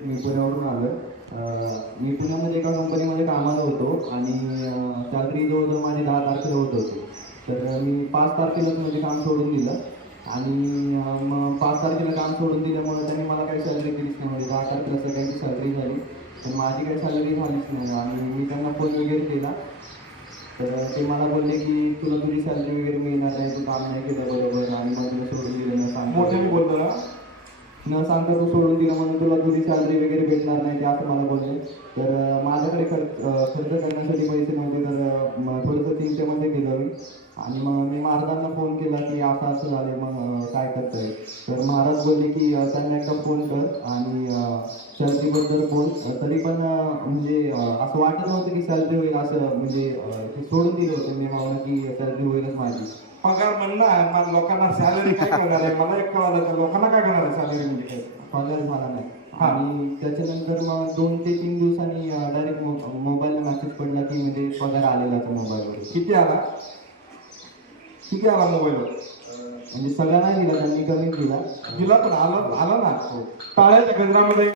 मी पुण्यावरून आलो. मी पुण्यामध्ये एका कंपनीमध्ये कामाला होतो आणि सॅलरी जवळजवळ माझी 10 तारखेला होत होती. तर मी 5 तारखेलाच म्हणजे काम सोडून दिलं आणि मग 5 तारखेला काम सोडून दिल्यामुळे त्यांनी मला काही सॅलरी दिलीच नाही. म्हणजे 10 तारखेला सगळ्यांची सॅलरी झाली, पण माझी काही सॅलरी झालीच नाही. आणि मी त्यांना फोन वगैरे केला, तर ते मला बोलले की तुला तुझी सॅलरी वगैरे मिळणार आहे, तू काम नाही केलं बरोबर आणि मग तुला सोडून दिलं न सांगता. मोठ्याने बोलतो ना. न सांगता तू सोडून दिलं म्हणून तुला तुझी सॅलरी वगैरे भेटणार नाही, ते असं मला बोलले. तर माझ्याकडे खर्च करण्यासाठी पैसे नव्हते, तर थोडंसं चिंतेमध्ये गेलो मी. आणि मग मी महाराजांना फोन केला की असं असं झाले, मग काय करता येईल. तर महाराज बोलले की त्यांना एकदा फोन कर आणि सॅलरीबद्दल बोल. तरी पण म्हणजे असं वाटत नव्हतं की सॅलरी होईल, असं म्हणजे ते सोडून दिलं होतं मी भावना की सॅलरी होईलच माझी. पगार म्हणणार मग लोकांना सॅलरी काय करणार आहे, मला एक कळालं तर लोकांना काय करणार आहे सॅलरी म्हणजे काय. पगार झाला नाही. हा. आणि त्याच्यानंतर मग 2 ते 3 दिवसांनी डायरेक्ट मोबाईलला मेसेज पडला की म्हणजे पगार आलेला त्या मोबाईलवर. किती आला, किती आला मोबाईलवर. म्हणजे सगळा नाही दिला त्यांनी, कमीच दिला. दिला पण आला आला ना. हो. टाळ्याच्या गंधामध्ये